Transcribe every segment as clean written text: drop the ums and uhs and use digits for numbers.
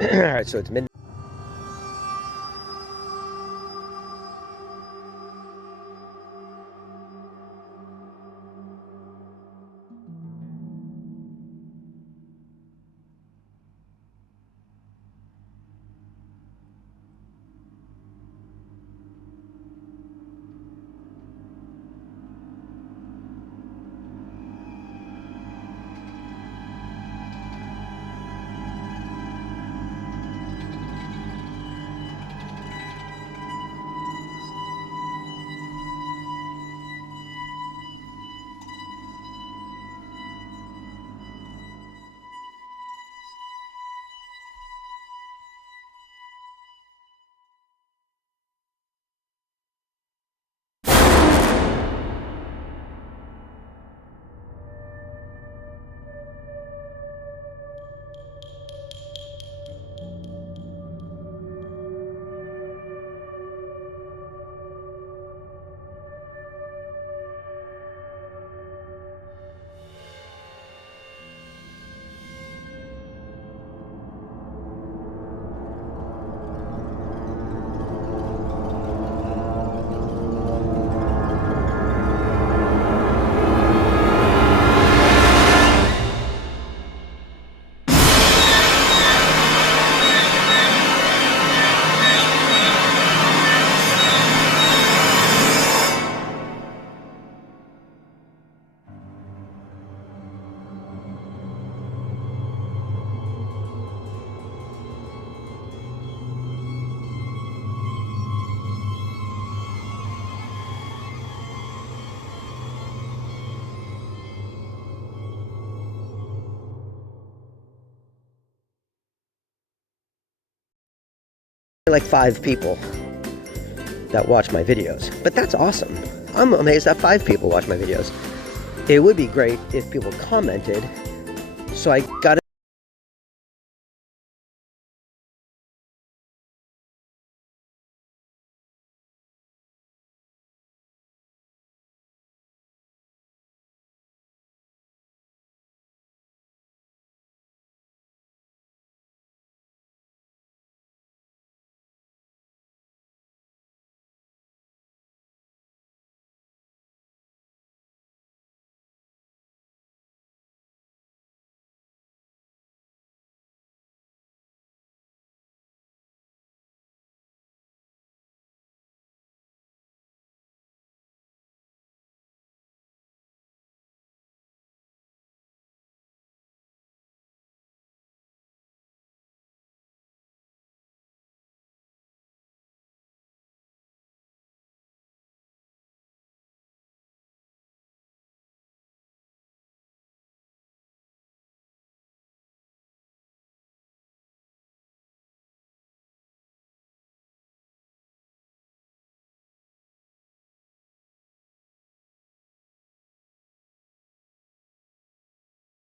Alright, so it's midnight. Like 5 people that watch my videos, but that's awesome. I'm amazed that 5 people watch my videos. It would be great if people commented, so I got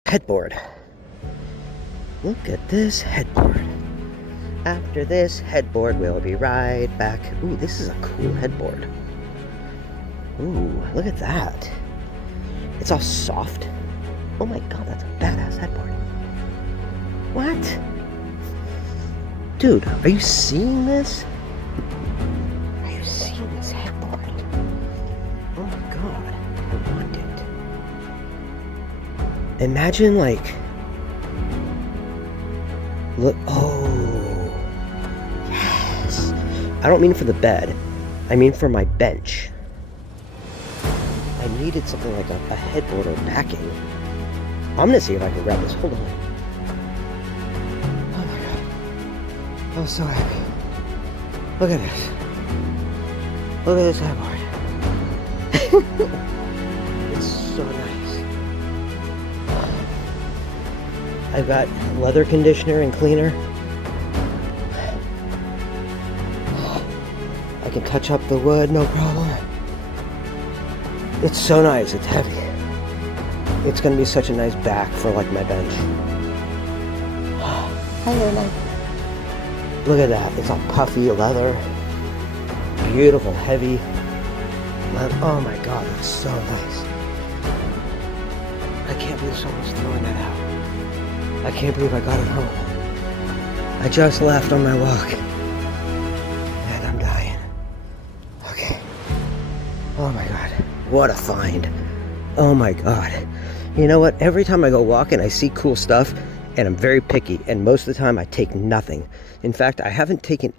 headboard. Look at this headboard. After this headboard, we'll be right back. Ooh, this is a cool headboard. Ooh, look at that. It's all soft. Oh my god, that's a badass headboard. What? Dude, are you seeing this? Are you seeing this headboard? Oh my god, I want it. Imagine like... Look, oh, yes. I don't mean for the bed. I mean for my bench. I needed something like a headboard or backing. I'm gonna see if I can grab this. Hold on. Oh my god. I'm so happy. Look at this. Look at this headboard. It's so nice. I've got leather conditioner and cleaner. I can touch up the wood, no problem. It's so nice, it's heavy. It's gonna be such a nice back for like my bench. Hi there, look at that, it's all puffy leather. Beautiful, heavy leather. Oh my god, it's so nice. I can't believe someone's throwing that out. I can't believe I got it home. I just left on my walk. And I'm dying. Okay. Oh my God. What a find. Oh my God. You know what? Every time I go walking, I see cool stuff, and I'm very picky, and most of the time I take nothing. In fact, I haven't taken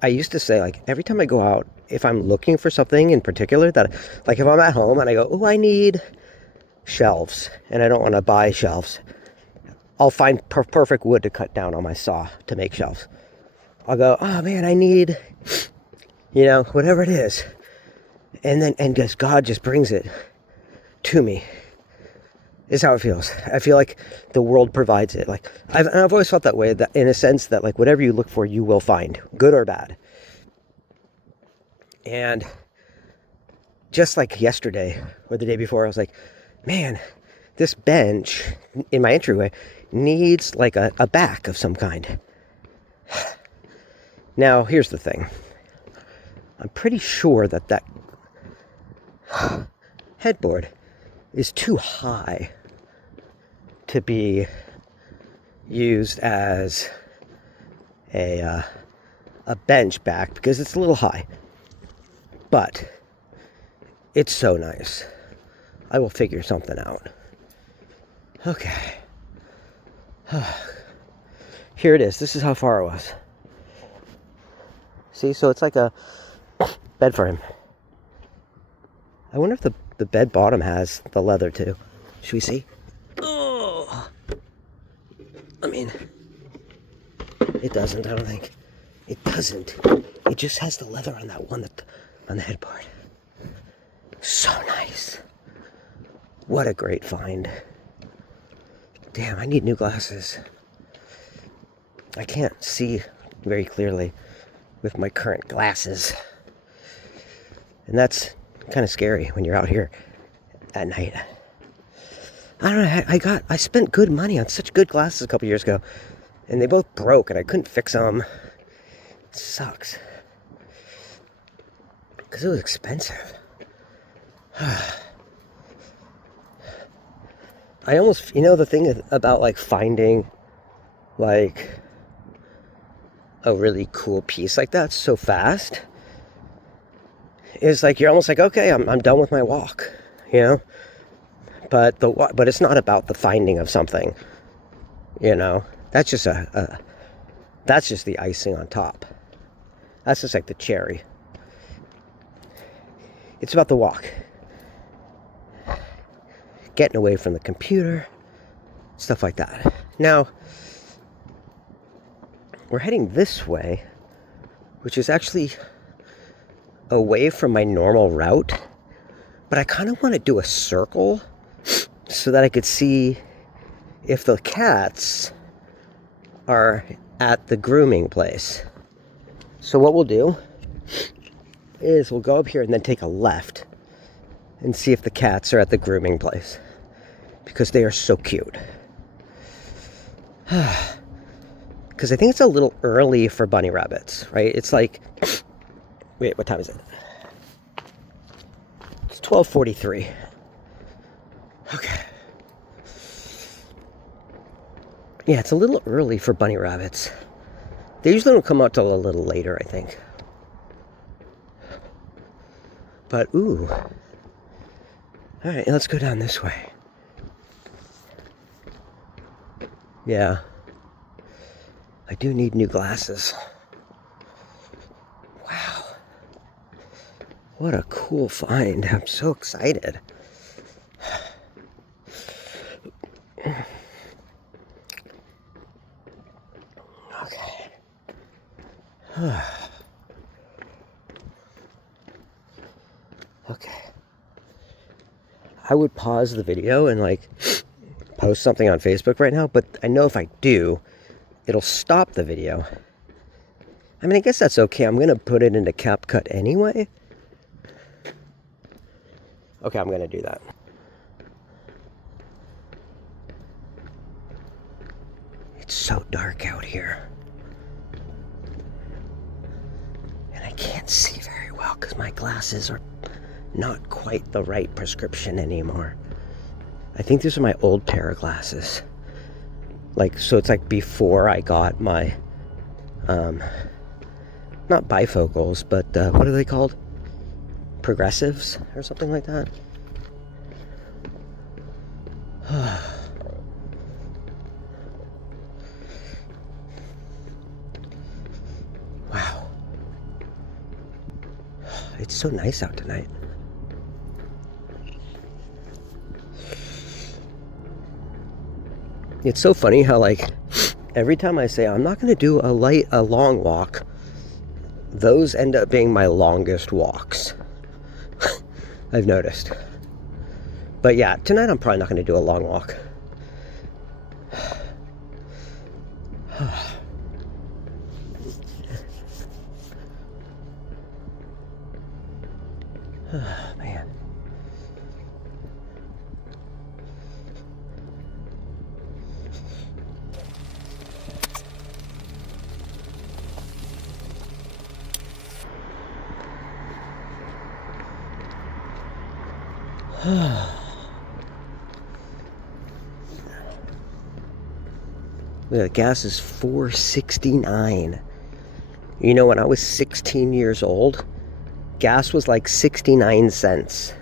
I used to say, like, every time I go out, if I'm looking for something in particular that, like, if I'm at home and I go, oh, I need shelves, and I don't want to buy shelves, I'll find perfect wood to cut down on my saw to make shelves. I'll go, oh man, I need, whatever it is. And just God just brings it to me. Is how it feels. I feel like the world provides it. Like I've always felt that way, that in a sense that like whatever you look for, you will find, good or bad. And just like yesterday or the day before, I was like, man, this bench in my entryway needs like a back of some kind. Now, here's the thing. I'm pretty sure that headboard is too high to be used as a bench back because it's a little high. But it's so nice. I will figure something out. Okay. Here it is. This is how far it was. See, so it's like a bed frame. I wonder if the bed bottom has the leather too. Should we see? Oh, I mean, it doesn't, I don't think. It doesn't. It just has the leather on that one, on the headboard. So nice. What a great find. Damn, I need new glasses. I can't see very clearly with my current glasses. And that's kind of scary when you're out here at night. I don't know, I spent good money on such good glasses a couple years ago, and they both broke and I couldn't fix them. It sucks. Because it was expensive. I almost, the thing about like finding like a really cool piece like that so fast is like you're almost like, okay, I'm done with my walk, but it's not about the finding of something, that's just that's just the icing on top. That's just like the cherry. It's about the walk, getting away from the computer, stuff like that. Now we're heading this way, which is actually away from my normal route, but I kind of want to do a circle so that I could see if the cats are at the grooming place. So what we'll do is we'll go up here and then take a left and see if the cats are at the grooming place, because they are so cute. Because I think it's a little early for bunny rabbits, right? It's like, wait, what time is it? It's 12:43. Okay. Yeah, it's a little early for bunny rabbits. They usually don't come out till a little later, I think. But, ooh. Alright, let's go down this way. Yeah. I do need new glasses. Wow. What a cool find. I'm so excited. Okay. Okay. I would pause the video and like post something on Facebook right now, but I know if I do, it'll stop the video. I mean, I guess that's okay. I'm gonna put it into CapCut anyway. Okay, I'm gonna do that. It's so dark out here. And I can't see very well because my glasses are not quite the right prescription anymore. I think these are my old pair of glasses. Like, so it's like before I got my, not bifocals, but what are they called? Progressives or something like that. Wow. It's so nice out tonight. It's so funny how, like, every time I say I'm not going to do a long walk, those end up being my longest walks. I've noticed. But yeah, tonight I'm probably not going to do a long walk. Man. The gas is $4.69. You know, when I was 16 years old, gas was like 69 cents.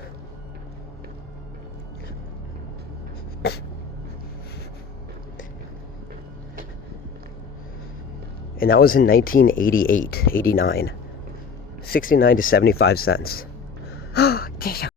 And that was in 1988, 89. 69 to 75 cents. Damn.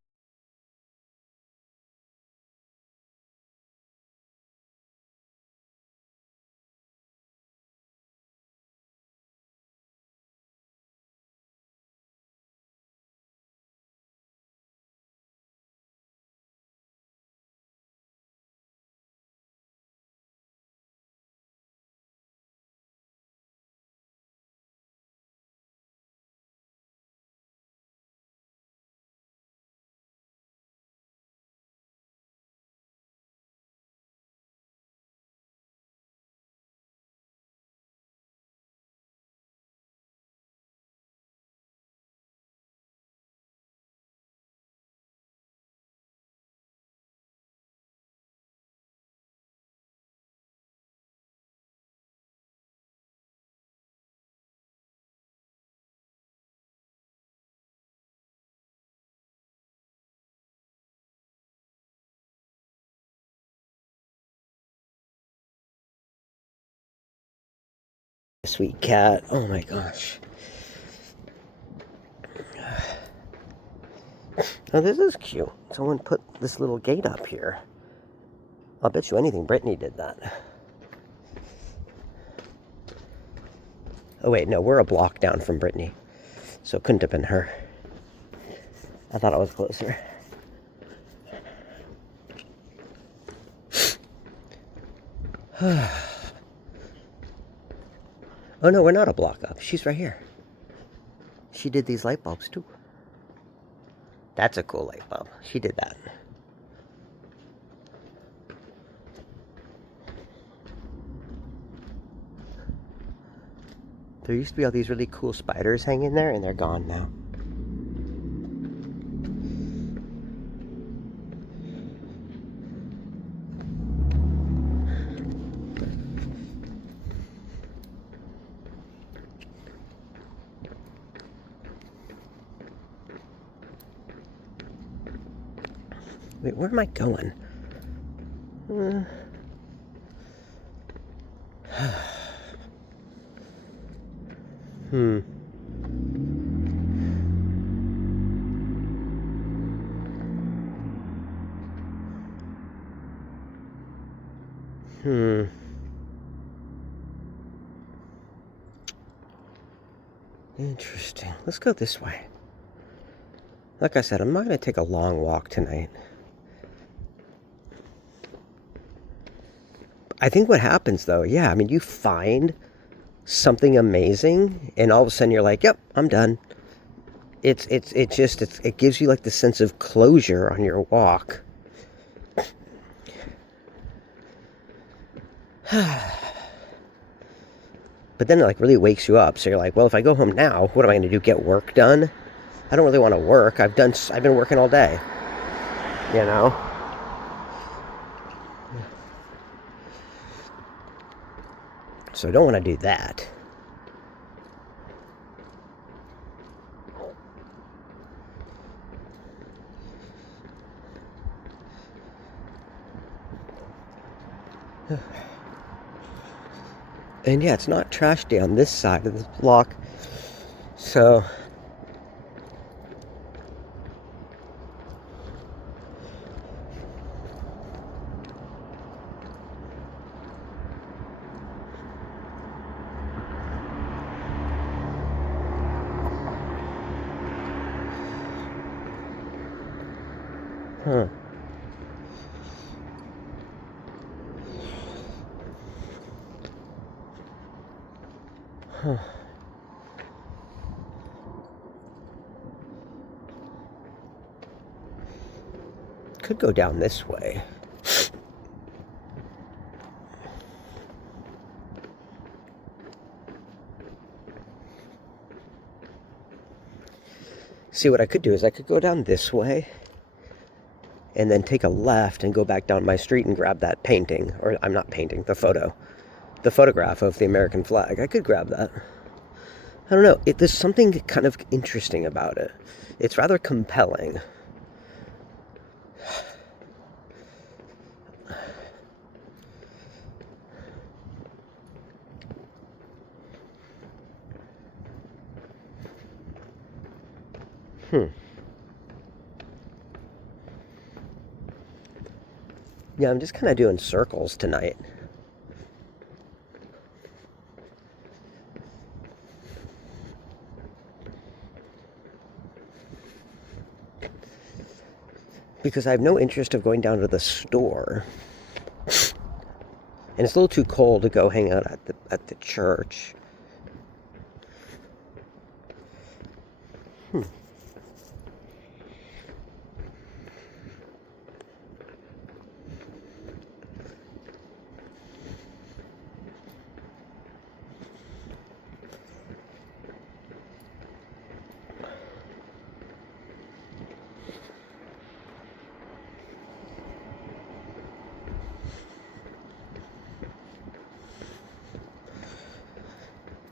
Sweet cat. Oh my gosh. Now this is cute. Someone put this little gate up here. I'll bet you anything Brittany did that. Oh wait, no, we're a block down from Brittany. So it couldn't have been her. I thought I was closer. Oh no, we're not a block up. She's right here. She did these light bulbs too. That's a cool light bulb. She did that. There used to be all these really cool spiders hanging there, and they're gone now. Wait, where am I going? Interesting. Let's go this way. Like I said, I'm not going to take a long walk tonight. I think what happens though, yeah, I mean, you find something amazing and all of a sudden you're like, yep, I'm done. It gives you like the sense of closure on your walk. But then it like really wakes you up. So you're like, well, if I go home now, what am I going to do? Get work done? I don't really want to work. I've been working all day. You know? So I don't want to do that. And yeah, it's not trash day on this side of the block. So could go down this way. See, what I could do is I could go down this way and then take a left and go back down my street and grab that painting, or I'm not painting, the photograph of the American flag. I could grab that. I don't know, there's something kind of interesting about it. It's rather compelling. Yeah, I'm just kind of doing circles tonight. Because I have no interest of going down to the store. And it's a little too cold to go hang out at the church.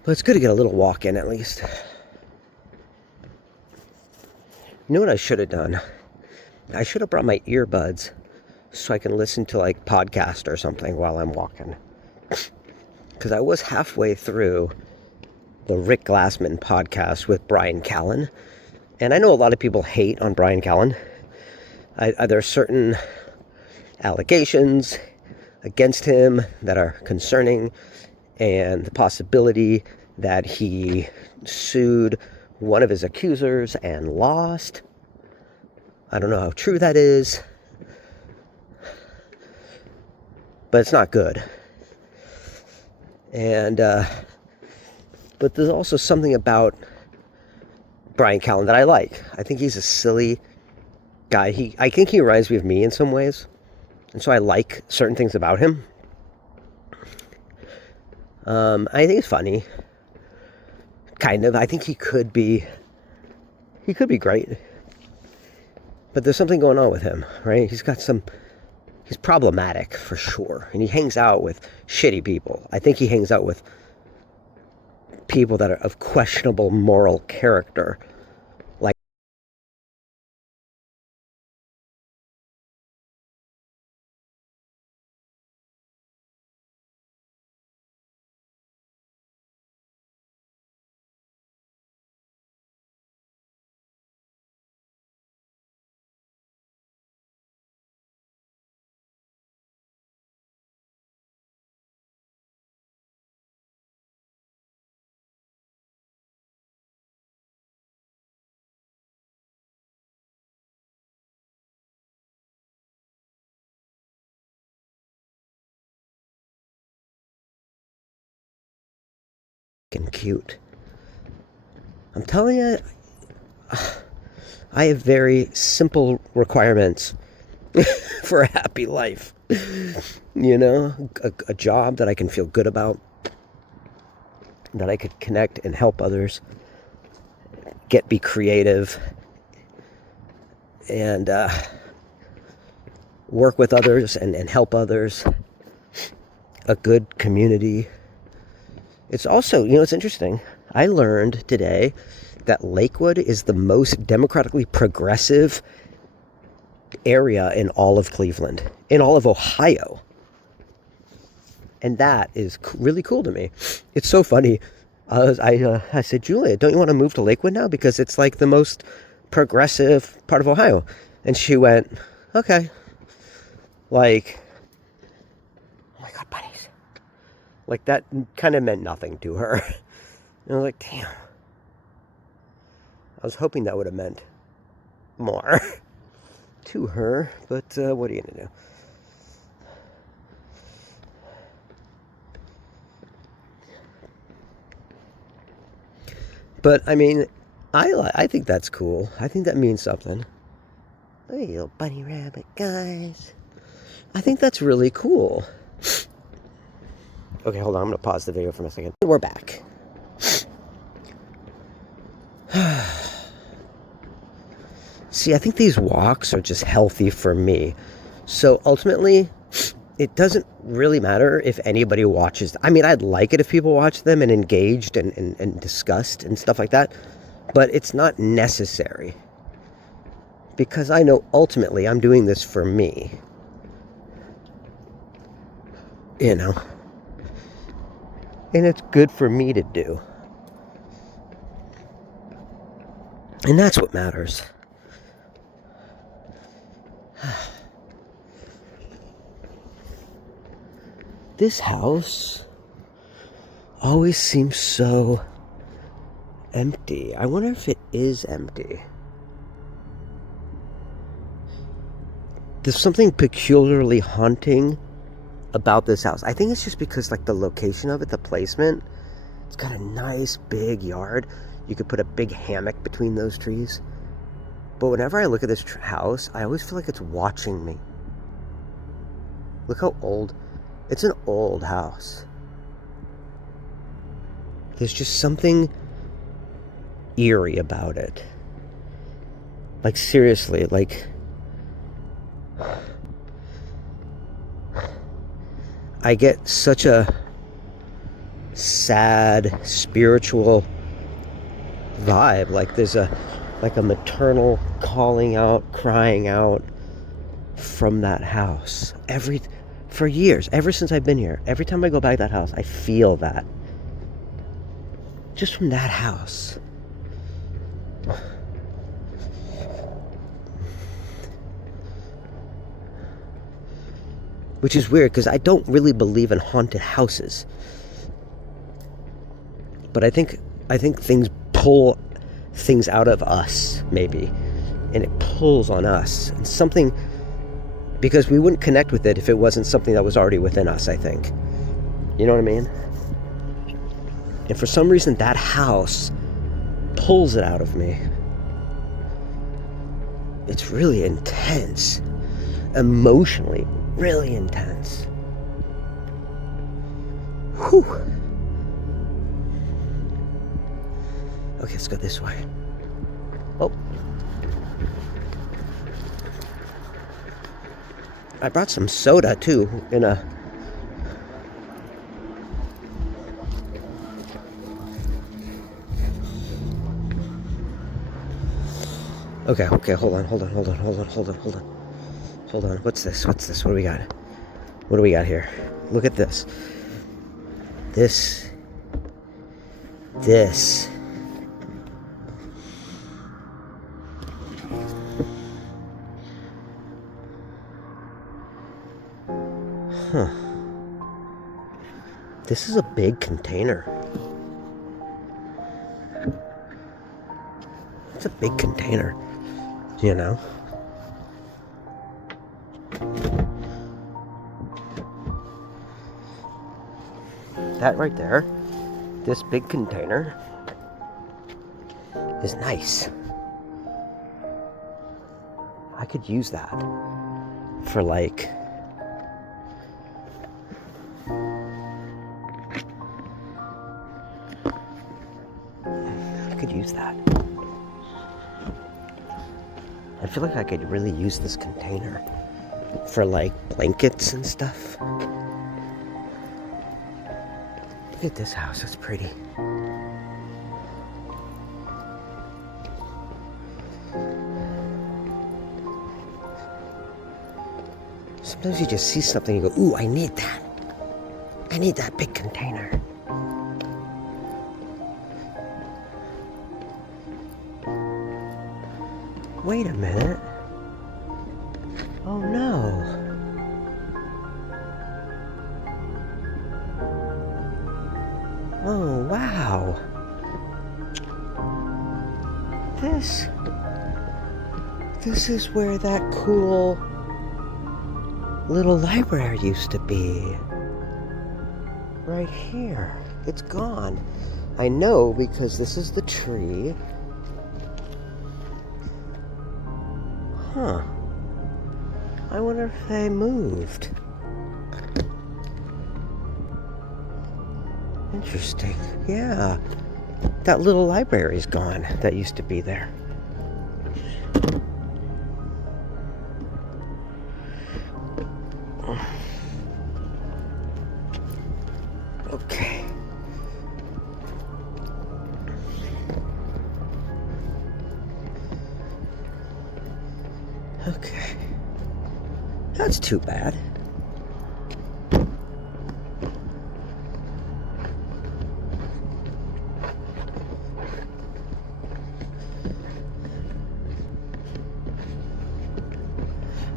But it's good to get a little walk in at least. You know what I should have done? I should have brought my earbuds so I can listen to like podcast or something while I'm walking. Because I was halfway through the Rick Glassman podcast with Brian Callen. And I know a lot of people hate on Brian Callen. There are certain allegations against him that are concerning, and the possibility that he sued one of his accusers and lost. I don't know how true that is, but it's not good. And but there's also something about Brian Callen that I like. I think he's a silly guy. I think he reminds me of me in some ways, and so I like certain things about him. I think he's funny, kind of. I think he could be great, but there's something going on with him, right? He's problematic for sure, and he hangs out with shitty people. I think he hangs out with people that are of questionable moral character, like and cute. I'm telling you, I have very simple requirements for a happy life. You know, a job that I can feel good about, that I could connect and help others, be creative, and work with others and help others. A good community. It's also, it's interesting. I learned today that Lakewood is the most democratically progressive area in all of Cleveland, in all of Ohio. And that is really cool to me. It's so funny. I said, Julia, don't you want to move to Lakewood now? Because it's like the most progressive part of Ohio. And she went, okay. Like, oh my God, buddies. Like, that kind of meant nothing to her. And I was like, damn. I was hoping that would have meant more to her. But what are you going to do? But, I mean, I think that's cool. I think that means something. Hey, little bunny rabbit, guys. I think that's really cool. Okay, hold on. I'm going to pause the video for a second. We're back. See, I think these walks are just healthy for me. So, ultimately, it doesn't really matter if anybody watches. I mean, I'd like it if people watched them and engaged and discussed and stuff like that. But it's not necessary. Because I know ultimately I'm doing this for me. You know. And it's good for me to do. And that's what matters. This house always seems so empty. I wonder if it is empty. There's something peculiarly haunting about this house. I think it's just because, like, the location of it, the placement. It's got a nice big yard. You could put a big hammock between those trees. But whenever I look at this house, I always feel like it's watching me. Look how old. It's an old house. There's just something eerie about it. Like, seriously, like, I get such a sad, spiritual vibe. Like, there's a maternal calling out, crying out from that house. For years, ever since I've been here, every time I go back to that house, I feel that. Just from that house. Which is weird, because I don't really believe in haunted houses. But I think things pull things out of us, maybe. And it pulls on us. And something, because we wouldn't connect with it if it wasn't something that was already within us, I think. You know what I mean? And for some reason, that house pulls it out of me. It's really intense. Emotionally, really intense. Whew. Okay, let's go this way. Oh. I brought some soda, too, in a... Okay, hold on. Hold on. What's this? What do we got? What do we got here? Look at this. This. Huh. This is a big container. It's a big container, you know? That right there, this big container, is nice. I could use that for like... I could use that. I feel like I could really use this container for like blankets and stuff. Look at this house, it's pretty. Sometimes you just see something and you go, ooh, I need that. I need that big container. Wait a minute. Oh no. Oh wow. This is where that cool little library used to be. Right here. It's gone. I know because this is the tree. Huh. I wonder if they moved. Interesting. Yeah. That little library's gone that used to be there. Okay. Okay. That's too bad.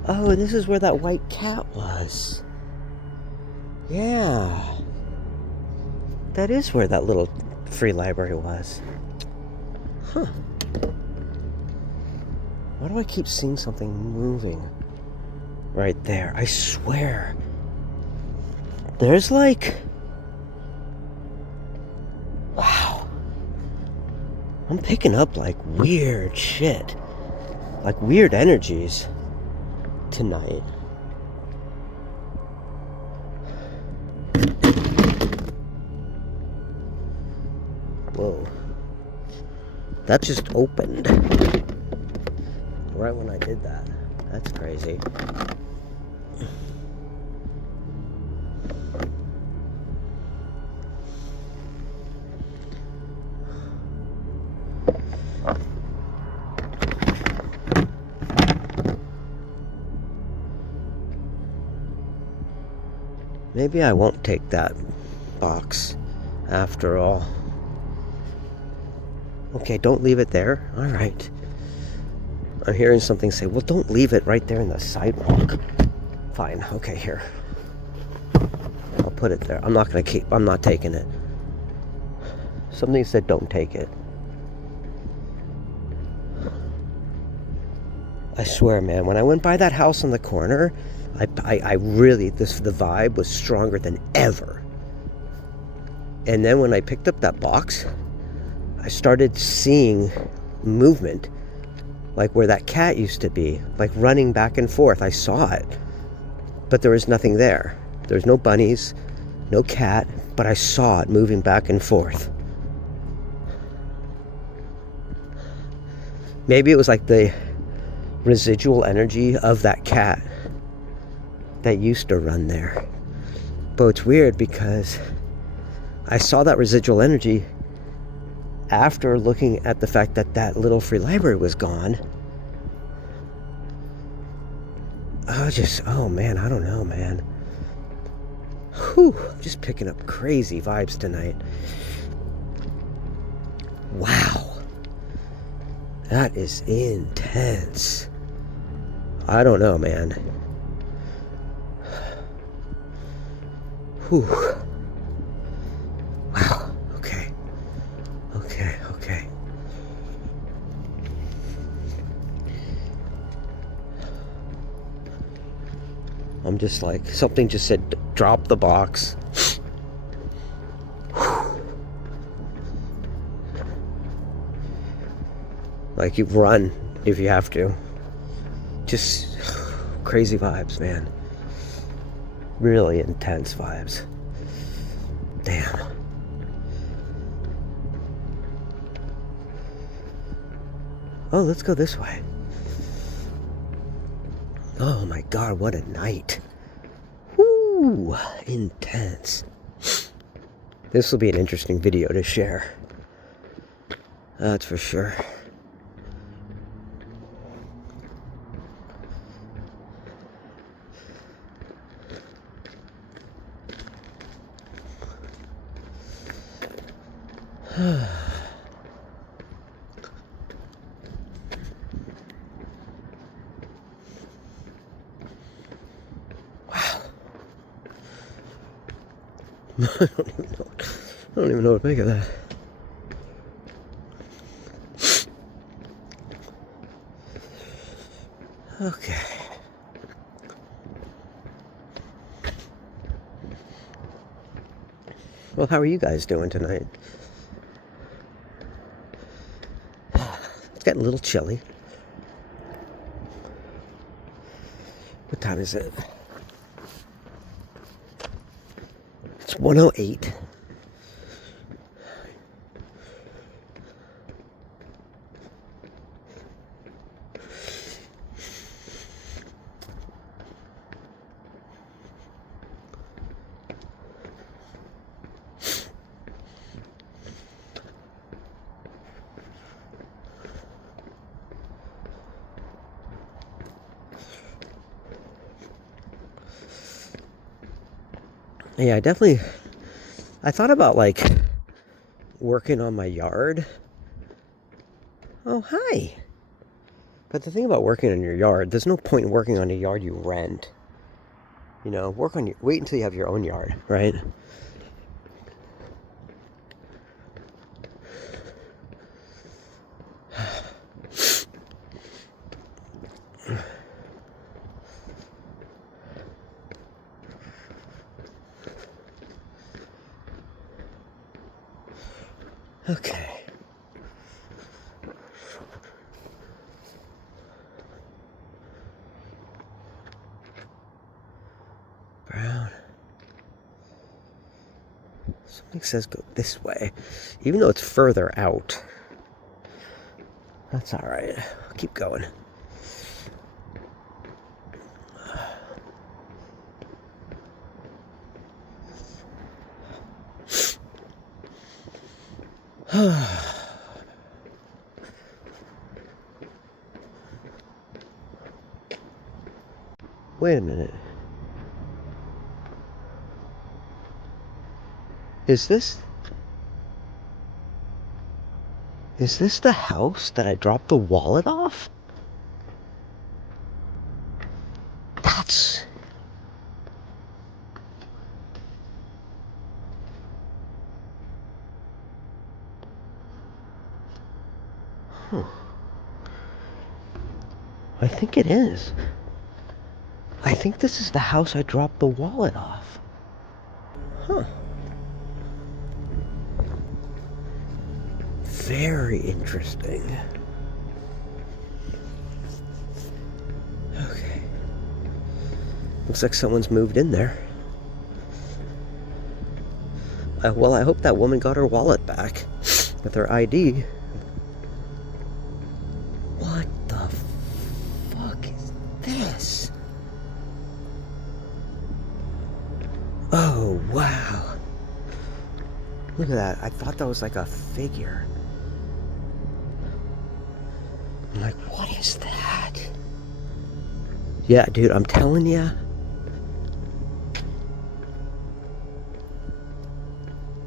Oh, this is where that white cat was. Yeah. That is where that little free library was. Huh. Why do I keep seeing something moving right there? I swear. There's like... Wow. I'm picking up like weird shit. Like weird energies tonight. Whoa. That just opened. Right when I did that. That's crazy. Maybe I won't take that box after all. Okay, don't leave it there. All right. I'm hearing something say, well, don't leave it right there in the sidewalk. Fine. Okay, here. I'll put it there. I'm not taking it. Something said don't take it. I swear, man, when I went by that house on the corner, I really, the vibe was stronger than ever. And then when I picked up that box, I started seeing movement, like where that cat used to be, like running back and forth. I saw it, but there was nothing there. There's no bunnies, no cat, but I saw it moving back and forth. Maybe it was like the residual energy of that cat that used to run there. But it's weird because I saw that residual energy after looking at the fact that that little free library was gone. Oh man, I don't know, man. Whew, I'm just picking up crazy vibes tonight. Wow. That is intense. I don't know, man. Whew. Wow. Okay. I'm just like, something just said, drop the box. Like, you run if you have to. Just crazy vibes, man. Really intense vibes. Damn. Oh, let's go this way. Oh my god, what a night. Woo, intense. This will be an interesting video to share. That's for sure. I don't even know what to make of that. Okay. Well, how are you guys doing tonight? It's getting a little chilly. What time is it? It's 1:08. Yeah, I thought about like working on my yard. Oh, hi. But the thing about working on your yard, there's no point in working on a yard you rent. You know, wait until you have your own yard, right? Okay. Brown. Something says go this way, even though it's further out. That's all right. I'll keep going. Wait a minute. Is this the house that I dropped the wallet off? That's... I think it is. I think this is the house I dropped the wallet off. Huh. Very interesting. Okay. Looks like someone's moved in there. Well, I hope that woman got her wallet back with her ID. What the fuck is this? Oh, wow. Look at that. I thought that was like a figure. I'm like, what is that? Yeah, dude, I'm telling you.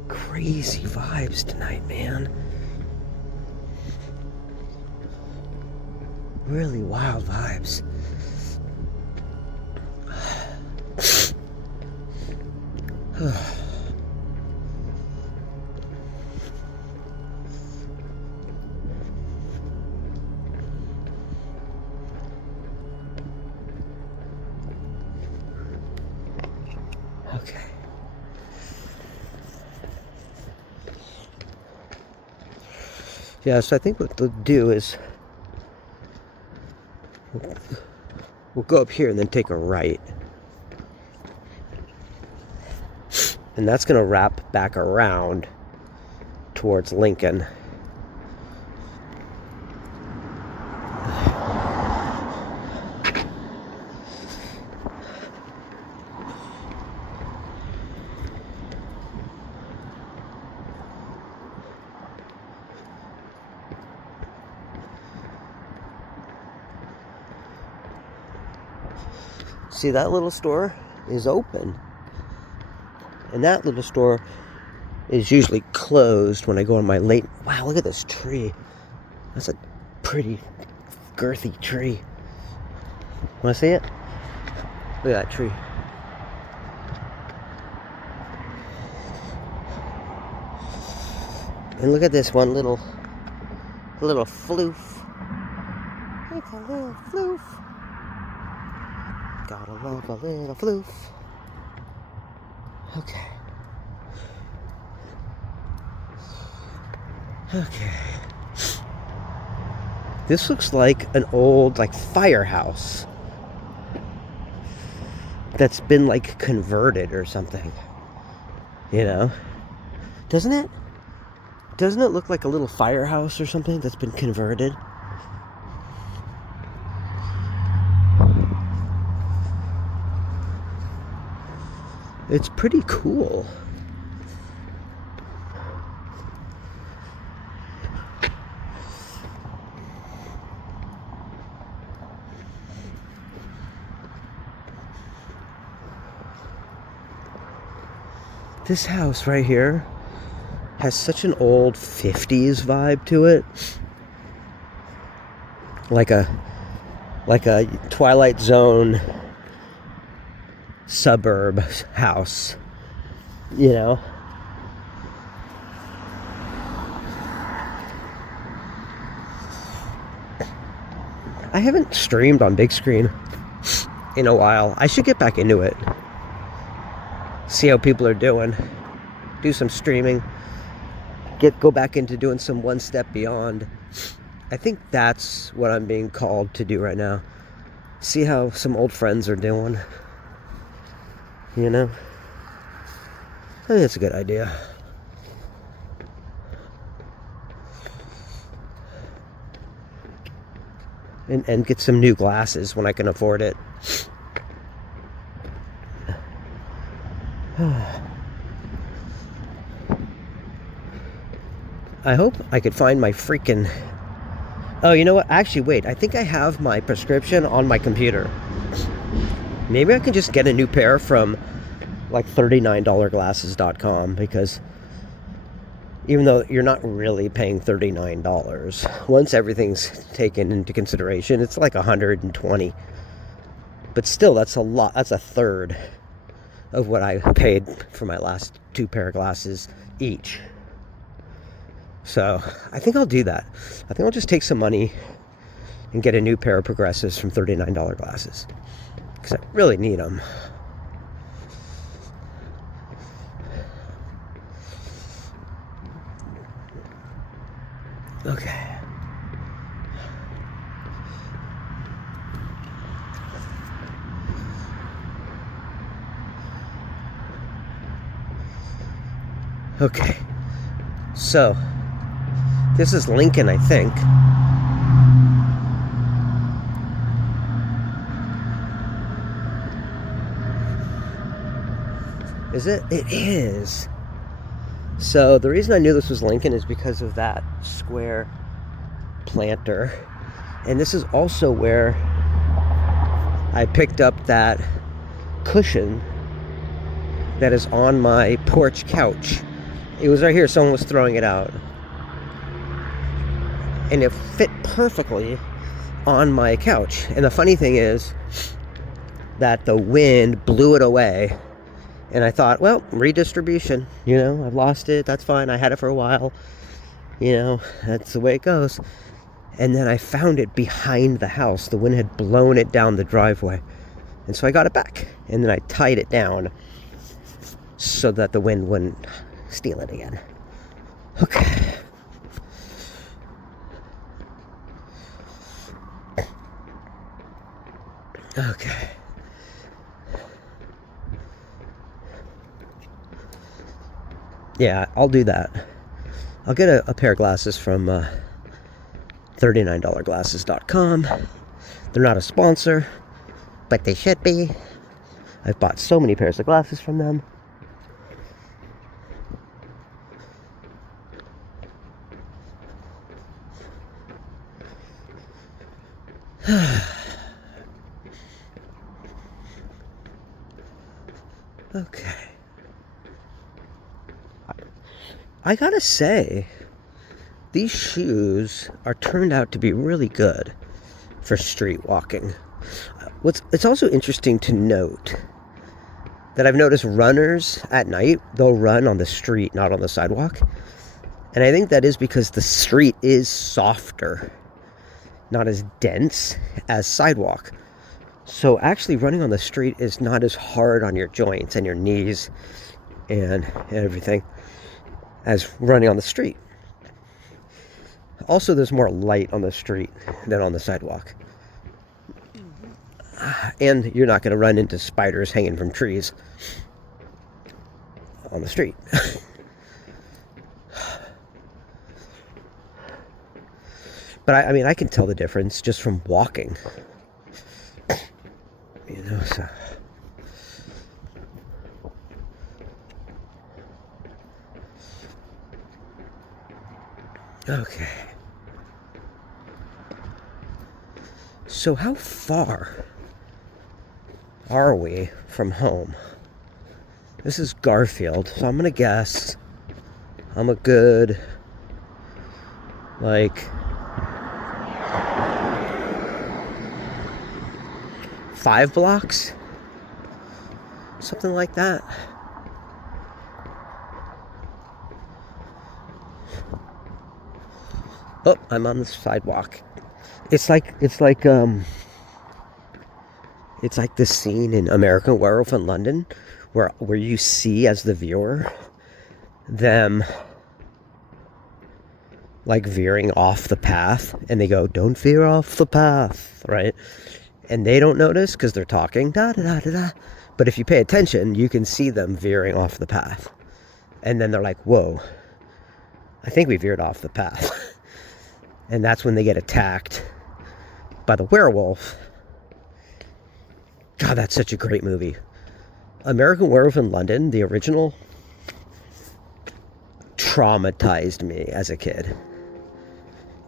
Crazy vibes tonight, man. Really wild vibes. Okay. Yeah, so I think what they'll do is we'll go up here and then take a right. And that's going to wrap back around towards Lincoln. See, that little store is open. And that little store is usually closed when I go on my late... Wow, look at this tree. That's a pretty girthy tree. Want to see it? Look at that tree. And look at this one little floof. It's a little floof. Gotta love a little floof. Okay. Okay. This looks like an old, firehouse that's been, converted or something. You know? Doesn't it? Doesn't it look like a little firehouse or something that's been converted? It's pretty cool. This house right here has such an old 50s vibe to it. Like a Twilight Zone suburb house, you know? I haven't streamed on big screen in a while. I should get back into it. See how people are doing. Do some streaming. Go back into doing some One Step Beyond. I think that's what I'm being called to do right now. See how some old friends are doing. You know? I think that's a good idea. And get some new glasses when I can afford it. I hope I could find my freaking... Oh, you know what? Actually, wait. I think I have my prescription on my computer. Maybe I can just get a new pair from $39glasses.com, because even though you're not really paying $39, once everything's taken into consideration, it's like $120. But still, that's a lot. That's a third of what I paid for my last 2 pair of glasses each. So I think I'll do that. I think I'll just take some money and get a new pair of progressives from $39 glasses, because I really need them. Okay. Okay. So, this is Lincoln, I think. Is it? It is. So the reason I knew this was Lincoln is because of that square planter. And this is also where I picked up that cushion that is on my porch couch. It was right here. Someone was throwing it out. And it fit perfectly on my couch. And the funny thing is that the wind blew it away. And I thought, well, redistribution, I've lost it, that's fine, I had it for a while, that's the way it goes. And then I found it behind the house. The wind had blown it down the driveway. And so I got it back. And then I tied it down so that the wind wouldn't steal it again. Okay. Okay. Yeah, I'll do that. I'll get a pair of glasses from $39glasses.com. They're not a sponsor, but they should be. I've bought so many pairs of glasses from them. Okay. I gotta say, these shoes are turned out to be really good for street walking. It's also interesting to note that I've noticed runners at night, they'll run on the street, not on the sidewalk. And I think that is because the street is softer, not as dense as sidewalk. So actually running on the street is not as hard on your joints and your knees and everything as running on the street. Also, there's more light on the street than on the sidewalk. And you're not going to run into spiders hanging from trees on the street. But I can tell the difference just from walking. So. Okay. So how far are we from home? This is Garfield, so I'm gonna guess I'm a good, 5 blocks? Something like that. Oh, I'm on the sidewalk. It's like this scene in American Werewolf in London where you see as the viewer them veering off the path, and they go, "Don't veer off the path," right? And they don't notice because they're talking, da da da da da. But if you pay attention, you can see them veering off the path. And then they're like, "Whoa, I think we veered off the path." And that's when they get attacked by the werewolf. God, that's such a great movie. American Werewolf in London, the original, traumatized me as a kid.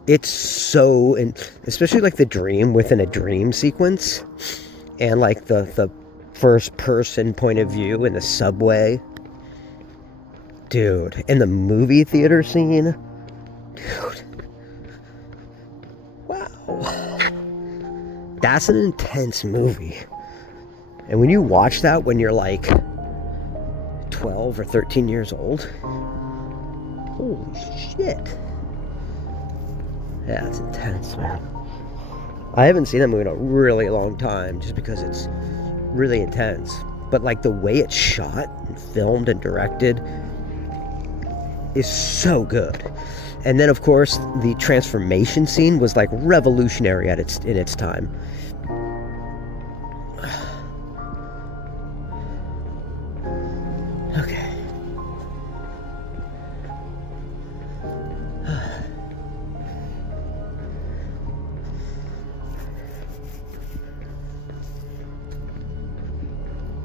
It's so, and especially the dream within a dream sequence, and the first person point of view in the subway. Dude, in the movie theater scene. Dude. Wow. That's an intense movie. And when you watch that when you're 12 or 13 years old, holy shit. Yeah, it's intense, man. I haven't seen that movie in a really long time just because it's really intense. But the way it's shot and filmed and directed is so good. And then, of course, the transformation scene was like revolutionary in its time. Okay.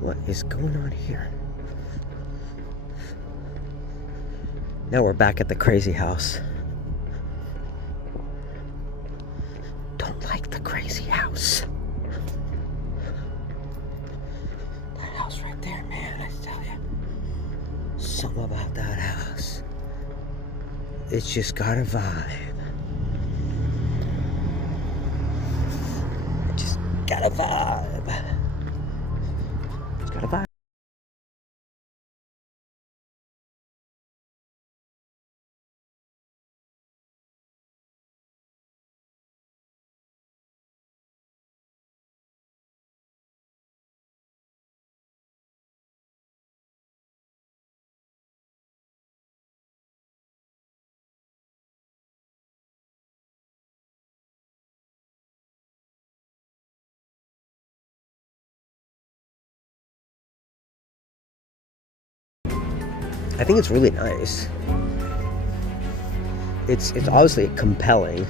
What is going on here? Now we're back at the crazy house. Don't like the crazy house. That house right there, man, I tell you. Something about that house. It's just got a vibe. It just got a vibe. It's got a vibe. I think it's really nice. It's obviously compelling.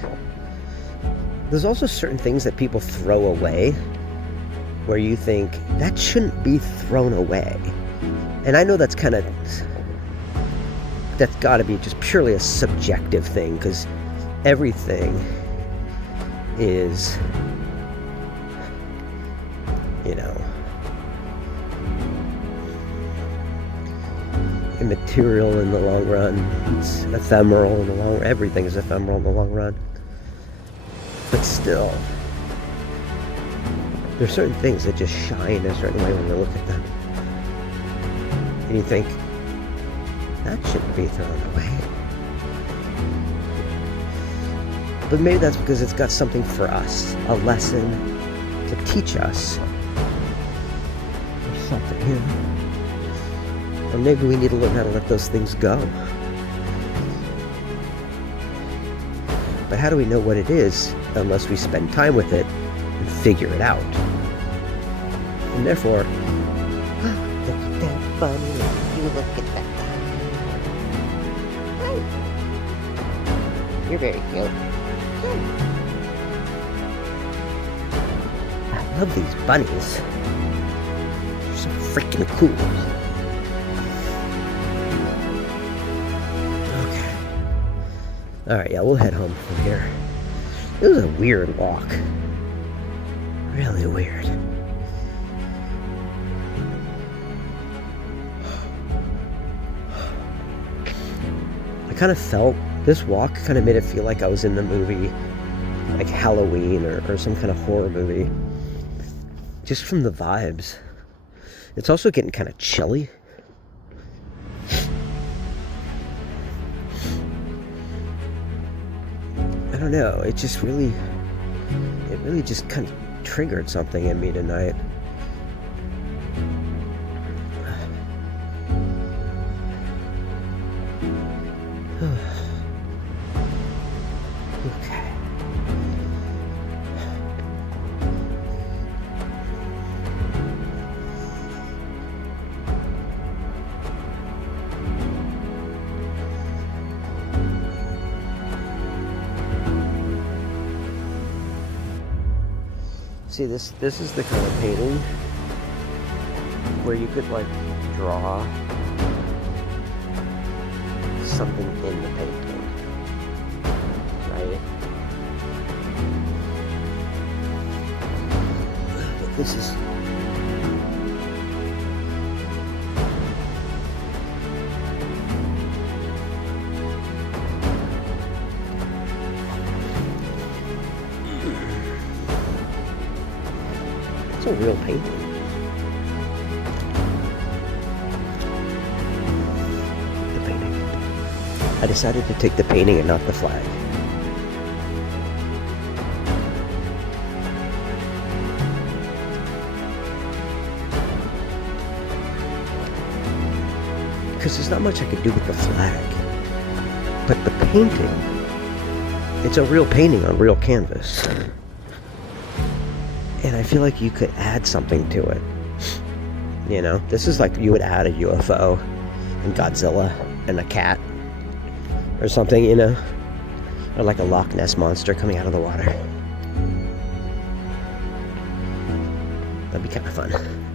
There's also certain things that people throw away where you think that shouldn't be thrown away. And I know that's got to be just purely a subjective thing, because everything is, immaterial in the long run. It's ephemeral in the long run. Everything is ephemeral in the long run. But still, there's certain things that just shine a certain way when you look at them. And you think, that shouldn't be thrown away. But maybe that's because it's got something for us, a lesson to teach us. Or something, Or maybe we need to learn how to let those things go. But how do we know what it is unless we spend time with it and figure it out? And therefore, look at that bunny, you look at that bunny. You're very cute. I love these bunnies. They're so freaking cool. Alright, yeah, we'll head home from here. It was a weird walk. Really weird. I kind of felt, this walk kind of made it feel like I was in the movie, like Halloween or some kind of horror movie. Just from the vibes. It's also getting kind of chilly. I don't know, it really just kind of triggered something in me tonight. Okay. See, this is the kind of painting where you could like draw something in the painting, right? But this is a real painting. The painting. I decided to take the painting and not the flag. Because there's not much I could do with the flag. But the painting, it's a real painting on real canvas. And I feel like you could add something to it. You know, this is like you would add a UFO and Godzilla and a cat or something, you know, or like a Loch Ness monster coming out of the water. That'd be kind of fun.